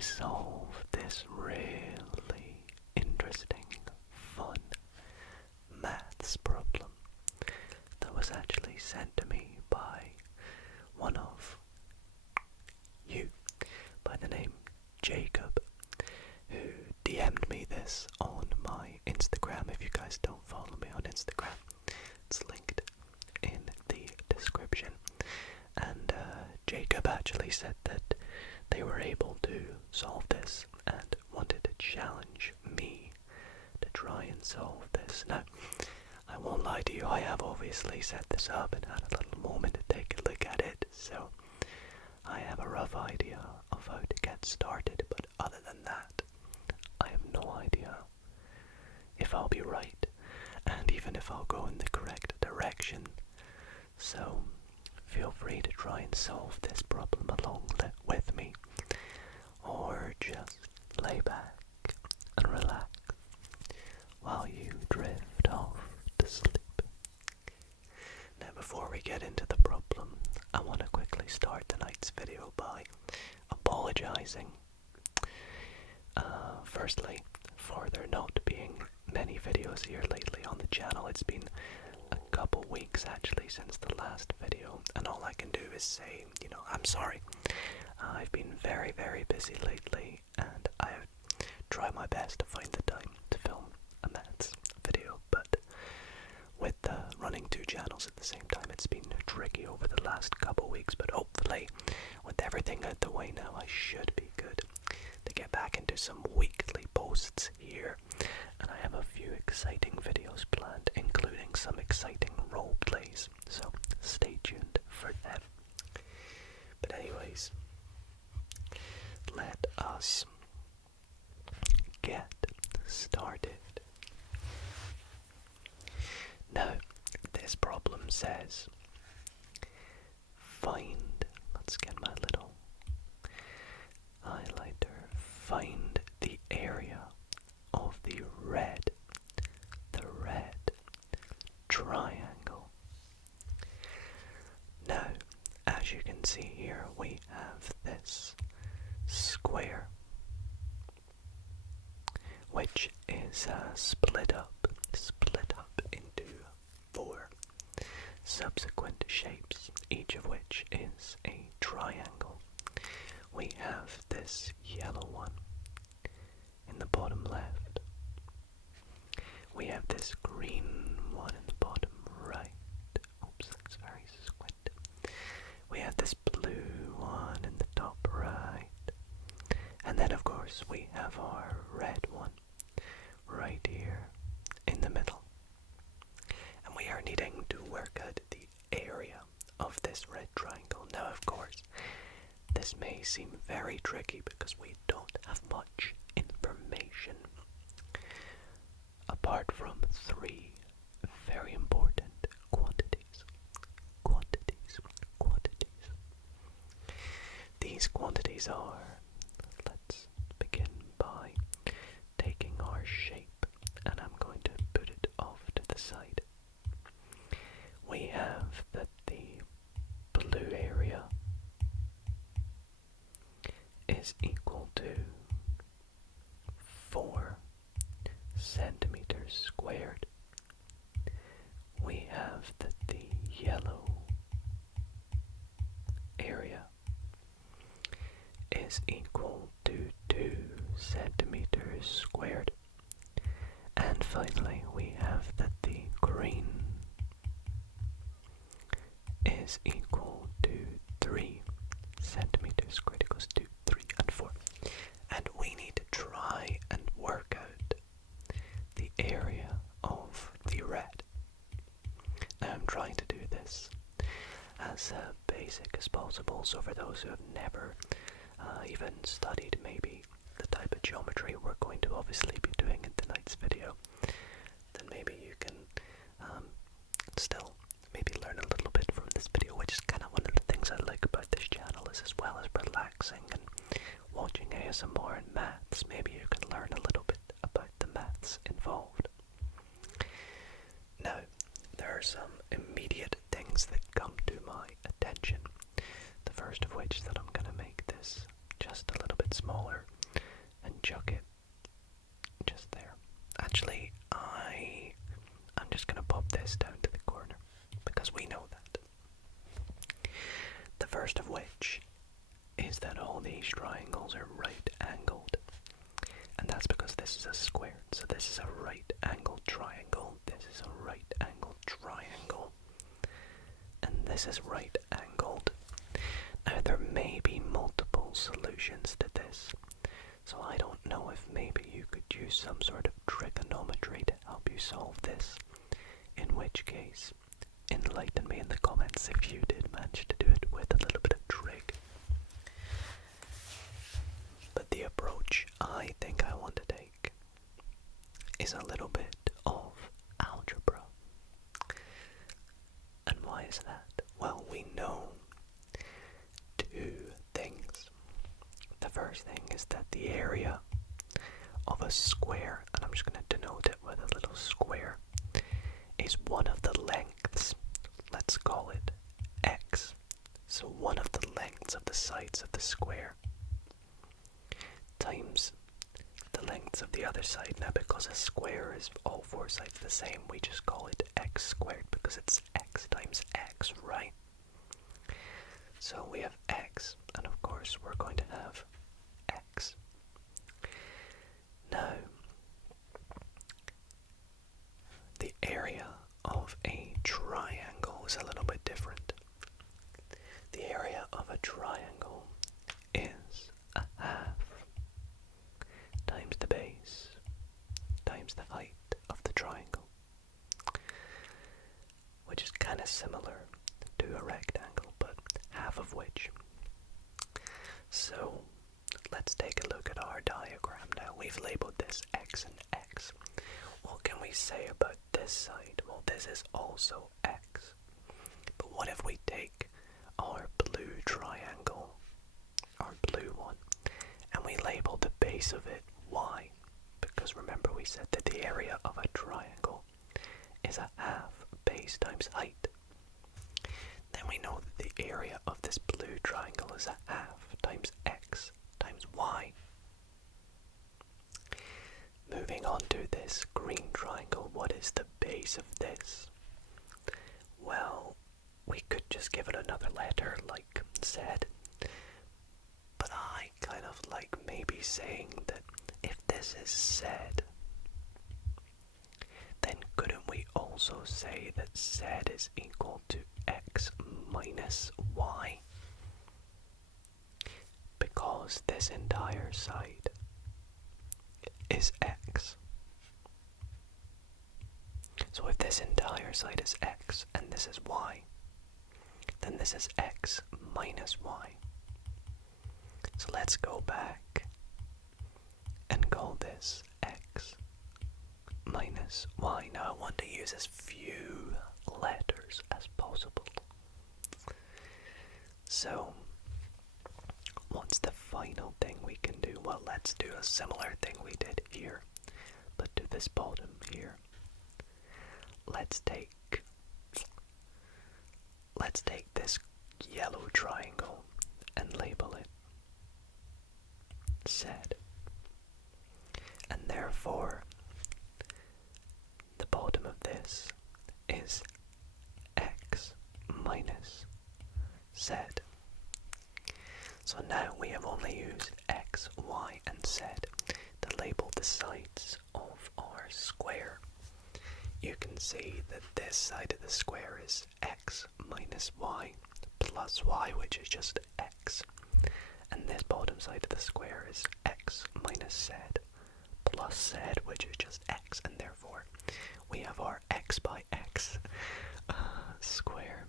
solve this really interesting, fun maths problem that was actually sent to me by one of you by the name Jacob, who DM'd me this on my Instagram. If you guys don't follow me on Instagram, it's linked in the description. And Jacob actually said that they were able to solve this and wanted to challenge me to try and solve this. Now, I won't lie to you, I have obviously set this up and had a little moment to take a look at it, so I have a rough idea of how to get started, but other than that, I have no idea if I'll be right, and even if I'll go in the correct direction. So feel free to try and solve this problem along with me, or just lay back and relax while you drift off to sleep. Now, before we get into the problem, I want to quickly start tonight's video by apologizing. Firstly, for there not being many videos here lately on the channel. It's been a couple weeks actually since the last video, and all I can do is say, I'm sorry. I've been very, very busy lately, and I've tried my best to find the time to film a maths video, but with running two channels at the same time, it's been tricky over the last couple weeks, but hopefully, with everything out the way now, I should be good to get back into some weekly posts here, and I have a few exciting videos planned, including some exciting role plays, so stay tuned for them. But anyways, let us get started. Now, this problem says, let's get my little highlighter, find the area of the red triangle. Now, as you can see here, we have this square, which is split up into 4 subsequent shapes, each of which is a triangle. We have this yellow one in the bottom left. We have this green one in the bottom right. Oops, that's very squint. We have this blue one in the top right. And then, of course, we have our red one right here in the middle. And we are needing to work out the area of this red triangle. Now, of course, this may seem very tricky because we don't have much information apart from 3 very important quantities. These quantities are, let's begin by taking our shape, and I'm going to put it off to the side. We have that the blue area is equal to 4 centimeters squared. We have that the yellow area is equal to 2 centimeters squared. And finally, we have that the green is equal to 3 centimeters squared, equals to 3 and 4. And we need to try and work out the area of the red. Now, I'm trying to do this as basic as possible, so for those who have never even studied maybe the type of geometry we're going to obviously be doing in tonight's video, then maybe you can still maybe learn a little bit from this video, which is kind of one of the things I like about this channel, is as well as relaxing and watching ASMR and maths, maybe you can learn a little bit about the maths involved. Now, there are some immediate things that come to my attention. The first of which is that I'm going to make this just a little bit bit smaller and chuck it just there. Actually, I'm just gonna pop this down to the corner because we know that. The first of which is that all these triangles are right angled. And that's because this is a square. So this is a right angled triangle. This is a right angled triangle. And this is right angled. Now there may be multiple solutions to this. So I don't know if maybe you could use some sort of trigonometry to help you solve this. In which case, enlighten me in the comments if you did manage to do it with a little bit of trig. But the approach I think I want to take is a little bit of algebra. And why is that? Well, we know two things. The first thing is that the area of a square, and I'm just going to denote it with a little square, is one of the lengths. Let's call it x. So one of the lengths of the sides of the square times the lengths of the other side. Now because a square is all four sides the same, we just call it x squared because it's x times x, right? So we have x, and of course we're going to have x. Now, the area of a triangle is a little bit different. The area of a triangle is a half times the base times the height of the triangle, which is kind of similar to a rectangle, but half of which. So let's take a look at our diagram now. We've labeled this x and x. What can we say about this side? Well, this is also x. But what if we take our blue triangle, our blue one, and we label the base of it y? Because remember we said that the area of a triangle is a half base times height. Then we know that the area of this blue triangle is a half times x times y. Moving on to this green triangle, what is the base of this? Well, we could just give it another letter like Z, but I kind of like maybe saying that if this is Z, then couldn't we also say that Z is equal to x minus y? Because this entire side is x. So if this entire side is x and this is y, then this is x minus y. So let's go back and call this x minus y. Now I want to use as few letters as possible. So what's the final thing we can do? Well, let's do a similar thing we did here, but to this bottom here. Let's take this yellow triangle and label it Z. And therefore, the bottom of this is x minus z. So now we have only used x, y, and z to label the sides of our square. You can see that this side of the square is x minus y plus y, which is just x. And this bottom side of the square is x minus z plus z, which is just x. And therefore, we have our x by x square.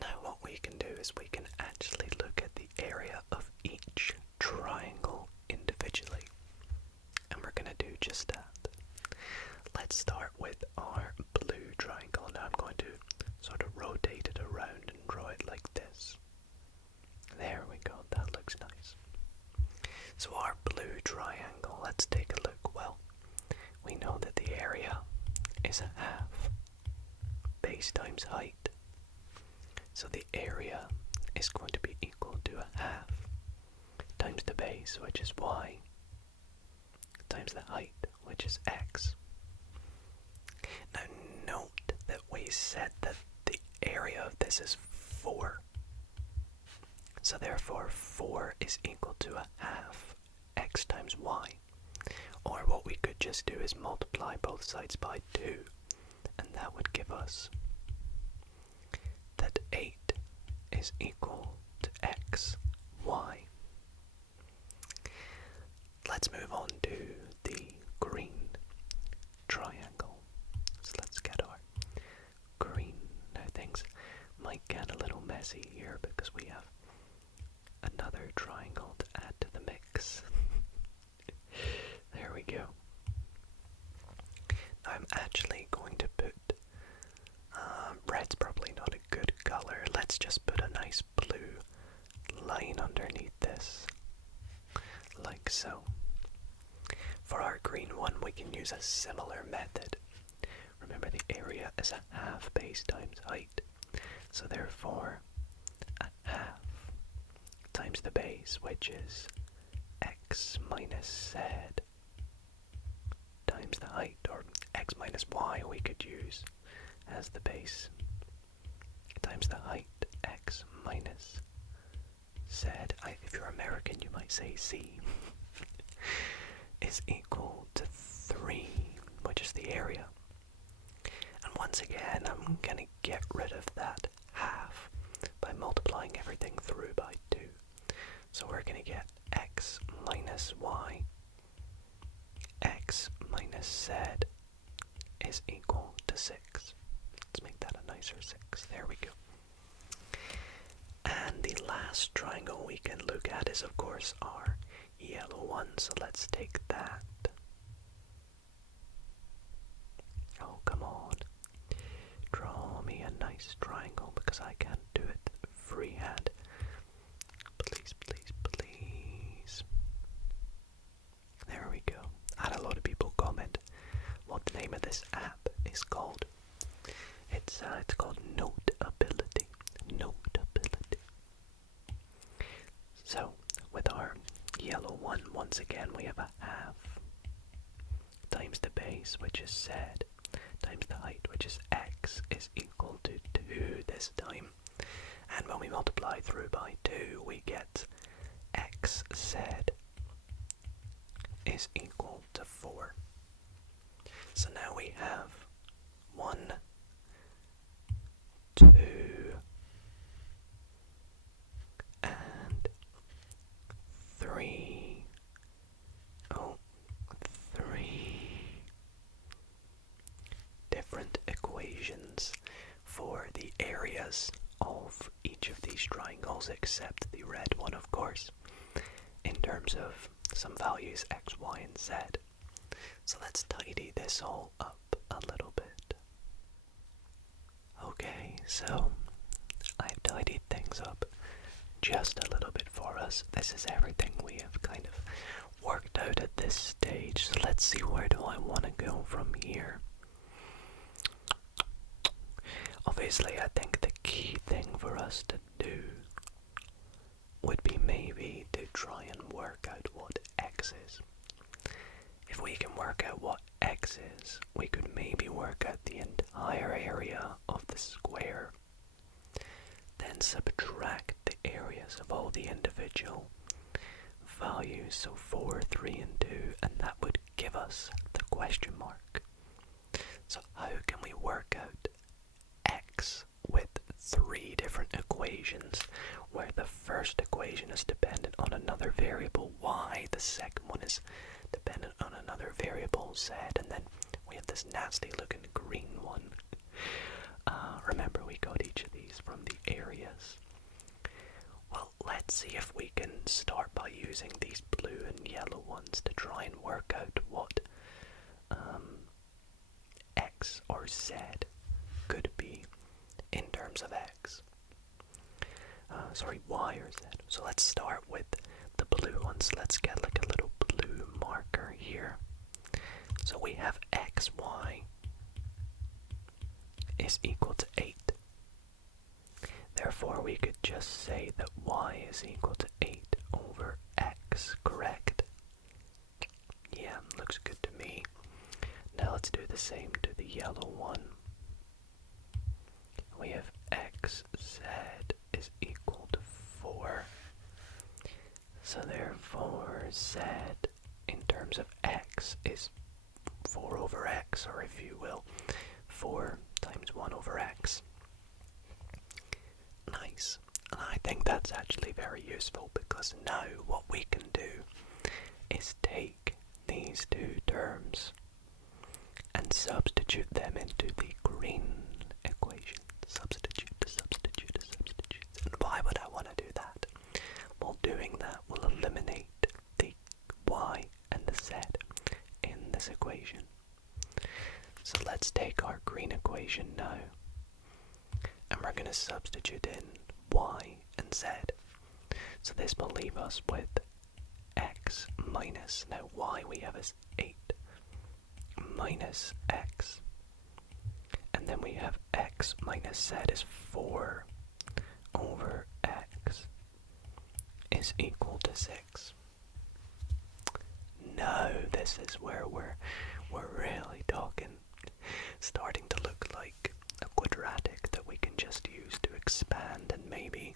Now what we can do is we can actually look at the area of each triangle individually. And we're going to do just that. Let's start with our blue triangle. Now I'm going to sort of rotate it around and draw it like this. There we go, that looks nice. So our blue triangle, let's take a look. Well, we know that the area is a half base times height. So the area is going to be equal to a half times the base, which is y, times the height, which is x. Now note that we said that the area of this is 4. So therefore 4 is equal to a half x times y. Or what we could just do is multiply both sides by 2. And that would give us that 8 is equal to x, y. Let's move on to the green triangle. So let's get our green. Now things might get a little messy here because we have another triangle to add to the mix. There we go. Now I'm actually going to put red's probably not a good color. Let's just put a nice blue line underneath this, like so. For our green one, we can use a similar method. Remember, the area is a half base times height. So therefore, a half times the base, which is x minus z, times the height, or x minus y we could use as the base, times the height, x minus z. If you're American, you might say c. Is equal to 3, which is the area. And once again, I'm going to get rid of that half by multiplying everything through by 2. So we're going to get x minus y, x minus z is equal to 6. Let's make that a nicer 6. There we go. And the last triangle we can look at is, of course, our yellow one. So let's take that. Oh, come on. Draw me a nice triangle because I can't do it freehand. Please, please, please. There we go. I had a lot of people comment what the name of this app is called. It's called Notability. Notability. So, with our yellow one, once again we have a half times the base, which is z, times the height, which is x, is equal to 2 this time. And when we multiply through by 2, we get xz is equal to 4. So now we have 1, 2, and 3. Oh, 3 different equations for the areas of each of these triangles, except the red one, of course, in terms of some values x, y, and z. So let's tidy this all up a little bit. Okay, so I've tidied things up just a little bit for us. This is everything we have kind of worked out at this stage. So let's see, where do I want to go from here? Obviously, I think the key thing for us to do would be maybe to try and work out what x is. If we can work out what x is, we could maybe work out the entire area of the square, then subtract the areas of all the individual values, so 4, 3, and 2, and that would give us the question mark. So how can we work out x with 3 different equations, where the first equation is dependent on another variable y, the second one is dependent on another variable z, and then we have this nasty looking green one. Remember, we got each of these from the areas. Well, let's see if we can start by using these blue and yellow ones to try and work out what x or z could be in terms of x. Y or z. So let's start with the blue ones. Let's get like a little blue marker here. So we have xy is equal to 8. Therefore, we could just say that y is equal to 8 over x. x, correct? Yeah, looks good to me. Now let's do the same to the yellow one. We have xz is equal to 4. So therefore z in terms of x is 4 over x, or if you will, 4 times 1 over x. Nice. And I think that's actually very useful, because now what we can do is take these two terms and substitute them into the green equation. Substitute. And why would I want to do that? Well, doing that will eliminate the y and the z in this equation. So let's take our green equation now, and we're going to substitute in y and z. So this will leave us with x minus, now y we have is 8, minus x, and then we have x minus z is 4 over x is equal to 6. Now this is where we're really talking, starting to look like a quadratic that we can just use to expand and maybe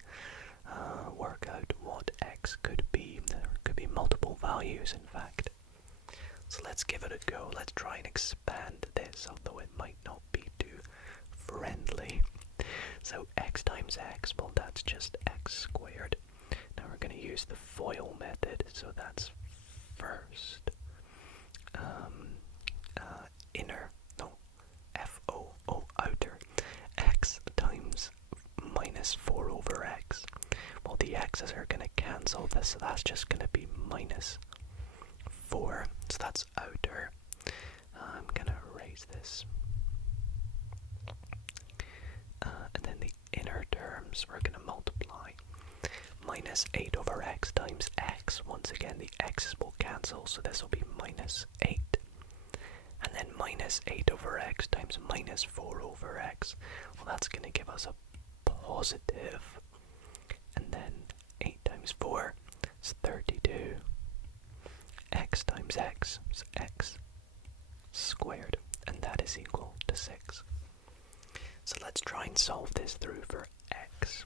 work out what x could be. There could be multiple values, in fact. So let's give it a go. Let's try and expand this, although it might not be too friendly. So x times x, well, that's just x squared. Now we're going to use the FOIL method, so that's first outer x times minus 4 over x. Well, the x's are going to cancel this, so that's just going to be minus 4. So that's outer. I'm going to erase this. And then the inner terms we're going to multiply. Minus 8 over x times x. Once again, the x's will cancel, so this will be minus 8. And then minus 8 over x times minus 4 over x. Well, that's going to give us a positive. And then 8 times 4 is 32. X times x is x squared. And that is equal to 6. So let's try and solve this through for x.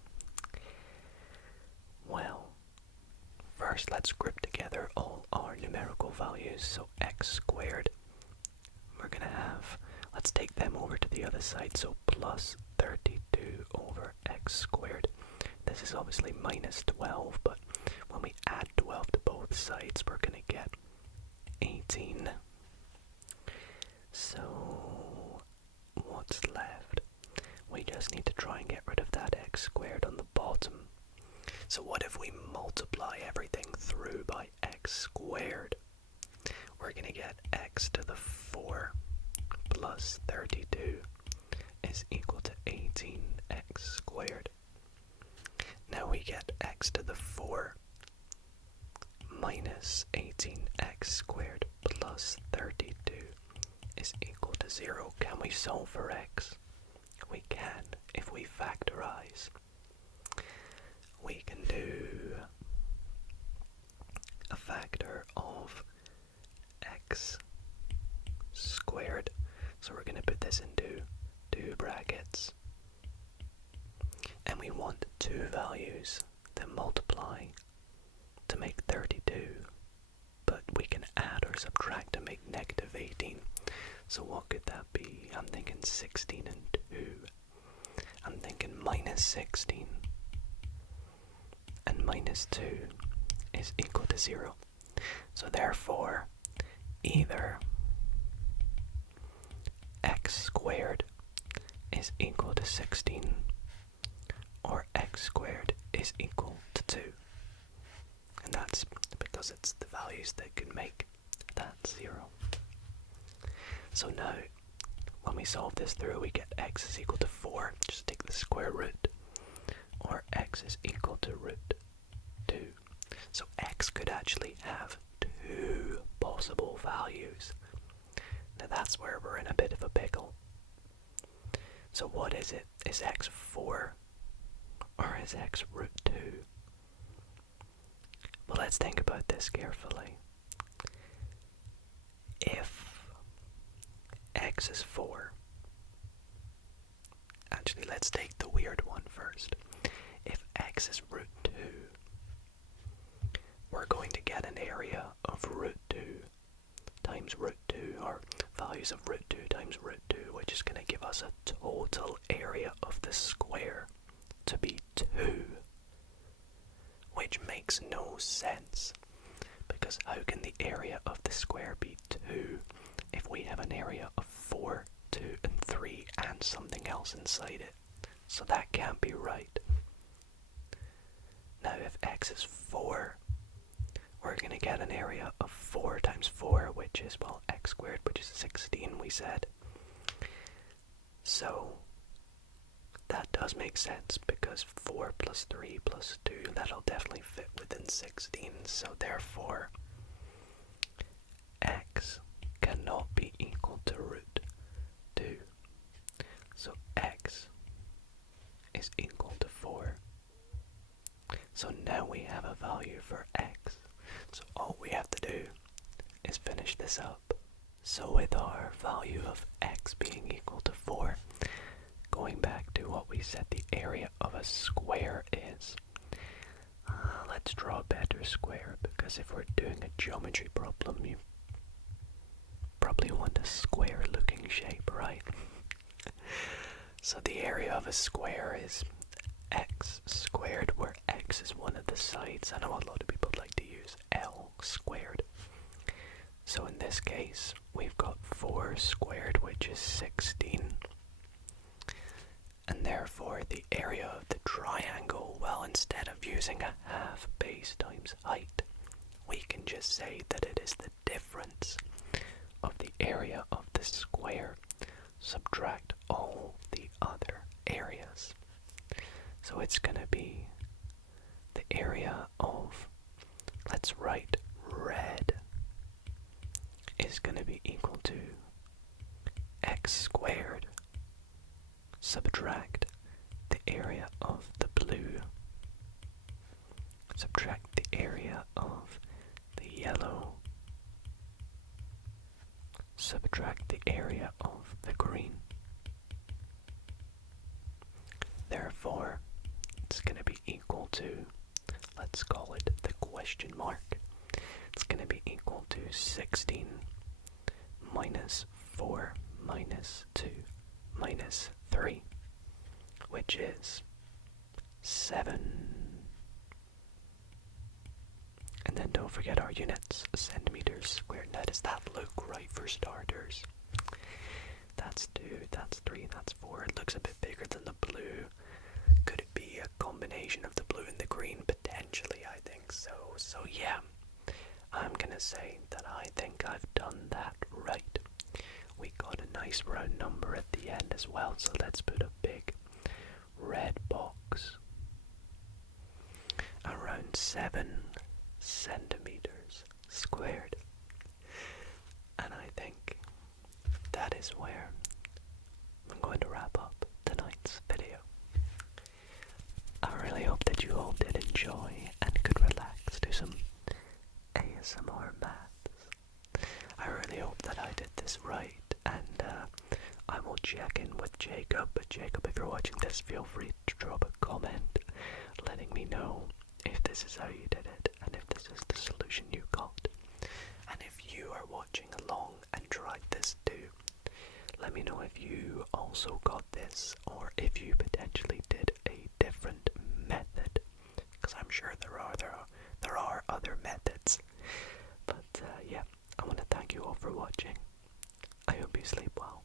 Well, first let's group together all our numerical values. So x squared, we're going to have, let's take them over to the other side, so plus 32 over x squared. This is obviously minus 12, but when we add 12 to both sides, we're going to get 18. So what's left? We just need to try and get rid of that x squared on the bottom. So what if we multiply everything through by x squared? We're going to get x to the 4 plus 32 is equal to 18x squared. Now we get x to the 4 minus 18x squared plus 32 is equal to 0. Can we solve for x? We can if we factorize. We can do a factor of x squared. So we're going to put this into 2 brackets. And we want 2 values that multiply to make 32. But we can add or subtract to make negative 18. So what could that be? I'm thinking 16 and 2. I'm thinking minus 16. And minus 2 is equal to 0. So therefore, either x squared is equal to 16 or x squared is equal to 2. And that's because it's the values that can make that 0. So now, when we solve this through, we get x is equal to 4. Just take the square root. Or x is equal to root 2. So x could actually have 2 possible values. Now that's where we're in a bit of a pickle. So what is it? Is x 4 or is x root 2? let's think about this carefully. If x is 4, actually let's take the weird one first. If x is root 2, we're going to get an area of root 2 times root 2, or values of root 2 times root 2, which is going to give us a total area of the square to be 2, which makes no sense, because how can the area of the square be 2 if we have an area of 4, 2, and 3 and something else inside it? So that can't be right. Now if x is 4, we're going to get an area of 4 times 4, which is, well, x squared, which is 16, we said. So that does make sense, because 4 plus 3 plus 2, that'll definitely fit within 16. So therefore, x cannot be equal to root 2. So x is equal to 4. So now we have a value for x. So all we have to do is finish this up. So with our value of x being equal to 4, going back to what we said the area of a square is, let's draw a better square, because if we're doing a geometry problem, you probably want a square looking shape, right? So the area of a square is x squared, where x is one of the sides. I know a lot of people like to use L squared. So in this case, we've got 4 squared, which is 16. And therefore, the area of the triangle, well, instead of using a half base times height, we can just say that it is the difference of the area of the square, subtract all the other areas. So it's going to be the area of, let's write red, is going to be equal to x squared, subtract the area of the blue, subtract the area of the yellow, subtract the area of the green. Therefore, it's going to be equal to, let's call it the question mark. It's going to be equal to 16 minus 4 minus 2 minus 3, which is 7. And then don't forget our units, centimeters squared. Now does that look right for starters? That's 2, that's 3, that's 4. It looks a bit bigger than the blue. Could it be a combination of the blue and the green? Potentially, I think so. So yeah, I'm gonna say that I think I've done that right. We got a nice round number at the end as well, so let's put a big red box around 7 centimeters squared. And I think that is where I'm going to wrap up tonight's video. I really hope that you all did enjoy and could relax to some ASMR maths. I really hope that I did this right, and I will check in with Jacob. But Jacob, if you're watching this, feel free to drop a comment letting me know if this is how you did it and if this is the solution you got. And if you are watching along and tried this too, let me know if you also got this, or if you potentially did a different method, because I'm sure there are other methods. But yeah, I want to thank you all for watching. I hope you sleep well,